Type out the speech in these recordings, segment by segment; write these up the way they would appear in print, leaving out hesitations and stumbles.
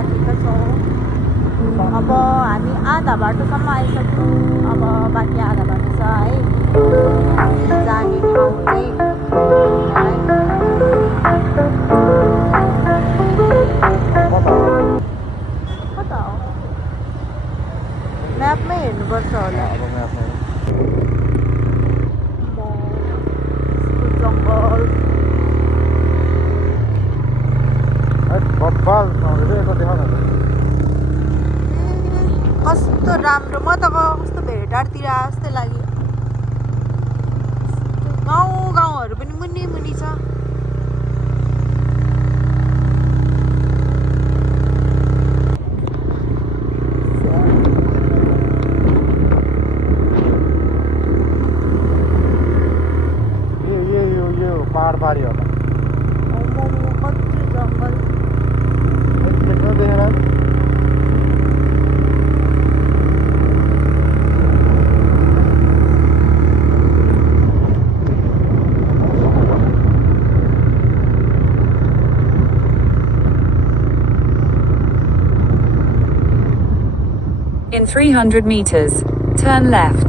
आइसकेका छौँ। अब हामी आधा बाटोसम्म आइसक्यौँ। अब बाँकी आधा बाटो छ है हामी जाने ठाउँ चाहिँ कता हो म्यापमै हेर्नुपर्छ होला। जङ्गल कस्तो राम्रो, म त कस्तो भेटारतिर जस्तै लाग्यो। गाउँहरू पनि मुनि मुनि छ। पहाडबारी होला कति जङ्गल। In 300 meters, turn left.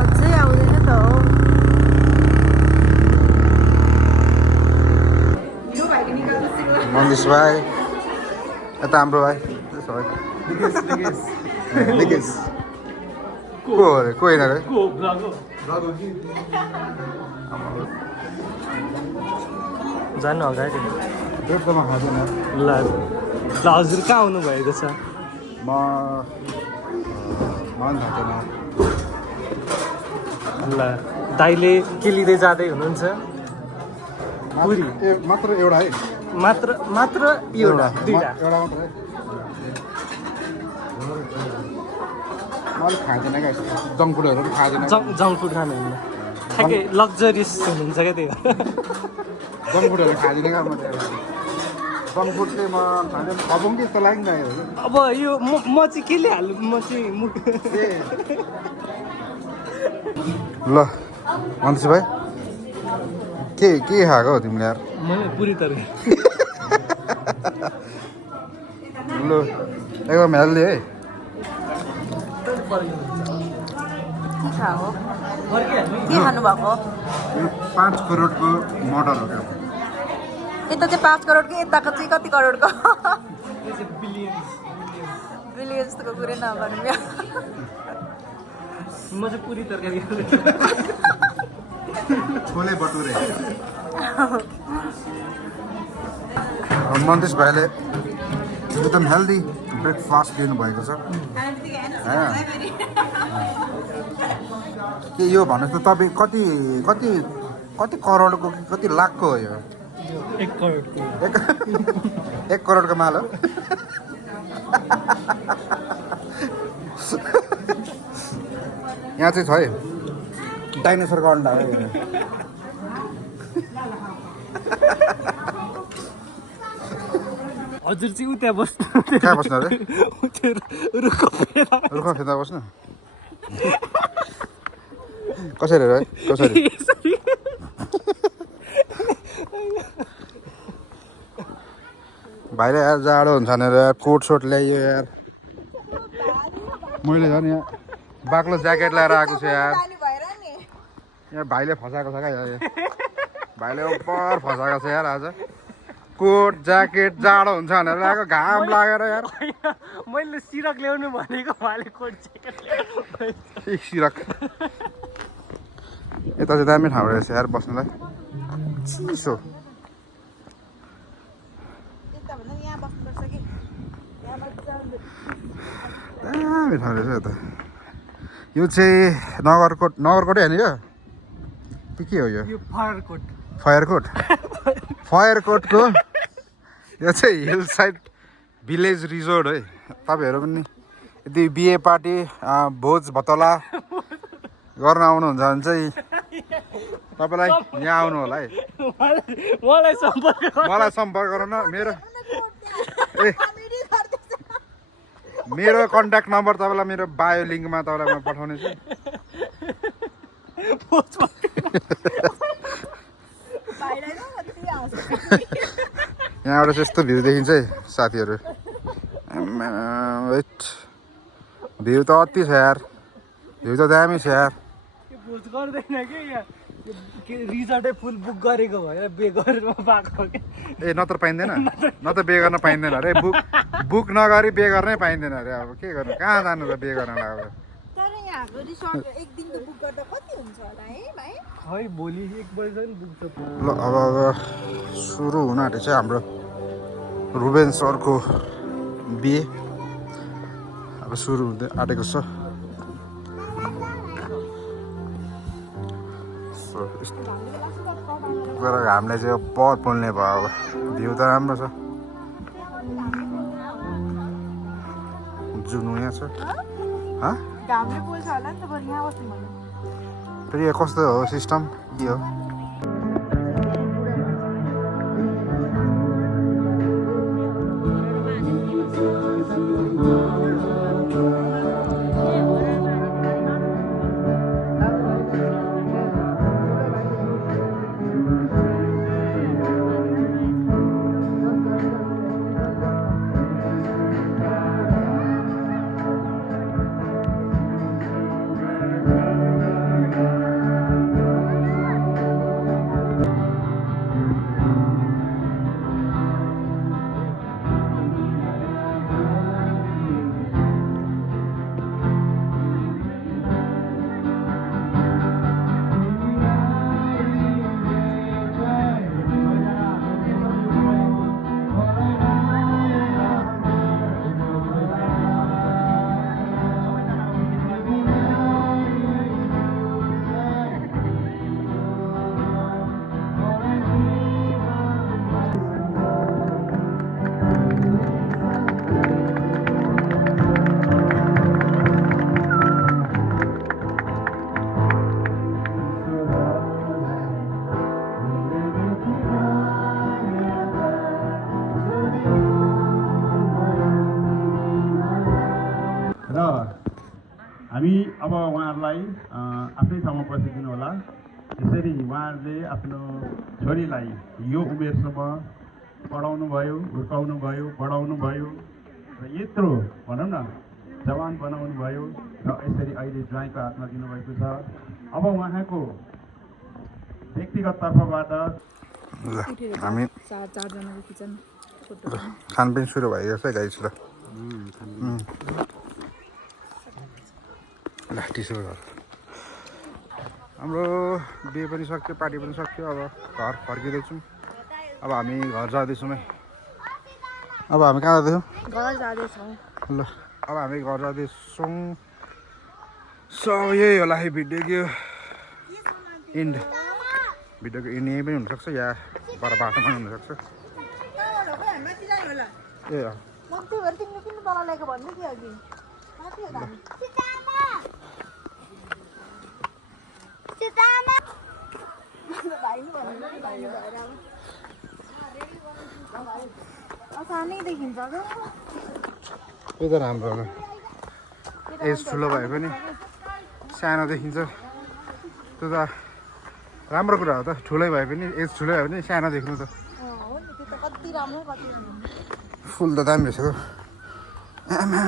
अझै आउँदैन त हो। मन्दिस भाइ यता हाम्रो भाइ निकेश को अरे को होइन अरे जानु अगाडि पेटकोमा खाँदैन ल हजुर कहाँ आउनु भएको छ? म मन थाक्दैन ल दाइले के लिँदै जाँदै हुनुहुन्छ? पुरी मात्र एउटा है मात्र मात्र एउटा दुईटा एउटा मात्र है म अलिक खाँदैन क्या जङ्क फुडहरू पनि खाँदैन जङ्क फुड खानुहुन्न ठ्याक्कै लग्जरियस हुनुहुन्छ क्या त्यही जङ्क फुडहरू खाँदैन क्या म जङ्क फुड चाहिँ म खाँदैन खबौँ कि जस्तो लाग्यो नि अब यो म चाहिँ केले हाल्नु म चाहिँ ल मन्दिस भाइ के खाएको हो तिमीले यार म पुरी तर्कारी ल एकदम हेल्दी है के खाएको? के खानुभएको? 5 करोडको मर्डर हो क्या यता चाहिँ 5 करोडको, यताको चाहिँ कति करोडको? बिलियन जस्तोको कुरै नगरौँ क्या। म चाहिँ पुरी तरकारी छोले भटुरे मन्दिस भाइले एकदम हेल्दी ब्रेकफास्ट दिनुभएको छ के यो भन्नुहोस् त तपाईँ कति कति कति करोडको कि कति लाखको हो यो? 1 करोडको 1 करोडको माल हो यहाँ चाहिँ छ है डाइनोसरको अन्डा है हजुर चाहिँ उता बस्नु कहाँ बस्नु अरे रुख फेदा बस्नु कसरी है कसरी भाइले यार जाडो हुन्छ भनेर यार कोट सोट ल्याइयो यार मैले झन् यहाँ बाक्लो ज्याकेट लगाएर आएको छु यार यहाँ भाइले फसाएको छ क्या यार भाइले उपर फसाएको छ यार आज कोट ज्याकेट जाडो हुन्छ भनेर आएको घाम लागेर यार मैले सिरक ल्याउनु भनेको उहाँले कोट ज्याकेट सिरक यता चाहिँ दामी ठाउँ रहेछ यार बस्नुलाई चिसो दामी ठाउँ रहेछ यता यो चाहिँ नगरकोटै होइन यो के हो यो फायरकोटको यो चाहिँ हिल साइड भिलेज रिजोर्ट है तपाईँहरू पनि यदि बिहे पार्टी भोज भतला गर्न आउनुहुन्छ भने चाहिँ तपाईँलाई यहाँ आउनु होला है मलाई सम्पर्क मलाई सम्पर्क गर न मेरो कन्ट्याक्ट नम्बर तपाईँलाई मेरो बायो लिङ्कमा तपाईँलाई म पठाउने छु यहाँबाट चाहिँ यस्तो भ्यू देखिन्छ है साथीहरू भ्यू त अति छ यार भ्यू त दामी छ यार बुझ गर्दैन कि यहाँ रिजर्टै फुल बुक गरेको भएर बे गरेर पाएको ए नत्र पाइँदैन नत्र बे गर्न पाइँदैन अरे बुक नगरी बे गर्नै पाइँदैन अरे अब के गर्नु कहाँ जानु त बे गर्नलाई अब तर यहाँको रिसोर्ट एक दिनको बुक गर्दा कति हुन्छ होला है भाइ है भोलि 1 बजे नि बुक छ ल अब सुरु हुन आँटेको छ हाम्रो रुबेन सरको बिहे अब सुरु हुँदै आँटेको छ तर घामले चाहिँ बहुत पोल्ने भयो अब भ्यू त राम्रो छ जुन यहाँ छ घामले पोल्छ होला नि त बरु यहाँ बस्नु भन्नु फेरि यहाँ कस्तो हो सिस्टम के हो हामी अब उहाँहरूलाई आफ्नै ठाउँमा बसिदिनु होला त्यसरी उहाँहरूले आफ्नो छोरीलाई यो उमेरसम्म पढाउनु भयो हुर्काउनु भयो बढाउनु भयो र यत्रो भनौँ न जवान बनाउनु भयो र यसरी अहिले ज्वाइँको हातमा दिनुभएको छ अब उहाँको व्यक्तिगत तर्फबाट हामी खानपिन सुरु भइरहेछ है गाइस ल ल टिसो हाम्रो बिहे पनि सक्यो पार्टी पनि सक्यो अब घर फर्किँदैछौँ अब हामी घर जाँदैछौँ है अब हामी कहाँ जाँदैछौँ घर जाँदैछौँ ल अब हामी घर जाँदैछौँ सब यही होला है भिडियोको इन्ड भिडियोको इन्ड यहीँ पनि हुनसक्छ या पर बाटोमा पनि हुनसक्छ ए तिमीले किन तल ल्याएको भन्नु कि अघि सानै देखिन्छ त्यो त राम्रो होला एज ठुलो भए पनि सानो देखिन्छ त्यो त राम्रो कुरा हो त ठुलै भए पनि एज ठुलै भए पनि सानो देख्नु त हो नि त्यो त कति राम्रो कति फुल त दामी रहेछ आमा